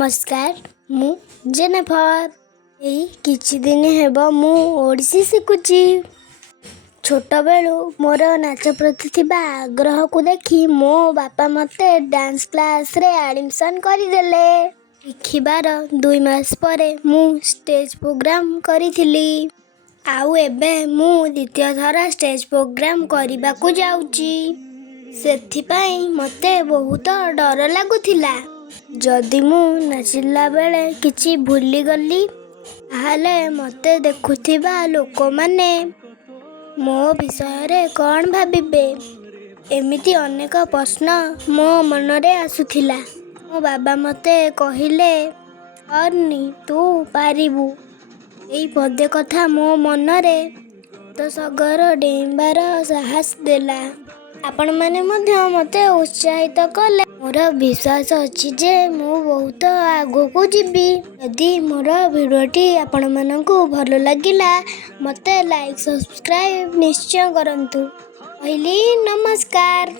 नमस्कार मु जेनेफर एई किछि दिन हेब मु ओडिसी शिखुची। छोट बेलू मोर नाच प्रति थिबा आग्रह को देखी मो बापा मते डांस क्लास रे एडमिशन करदेले। शिखिबार 2 मास परे मु स्टेज प्रोग्राम करिथिली। आउ एबे मु द्वितीय थर स्टेज प्रोग्राम करबा को जाउची। सेथिपाई मते बहुत डर लागुथिला। जदि मु नाचिला बेले किछि भूली गली ताहले मते देखुथिबा लोक माने मो विषय रे कौन भाबिबे। एमिति अनेक प्रश्न मो मन रे आसुथिला। मो बाबा मते कहिले करनी तू पारिबू। एई पदे कथा मो मन रे तो सगर डेंबार साहस देला। आपण माने मध्य मते उत्साहित कले। मोर विश्वास अछि जे मु बहुत आगो को जिबी। यदि मोर वीडियोटी आपण मानकु भलो लागिला मते लाइक सब्सक्राइब निश्चय करंतु। पहिली नमस्कार।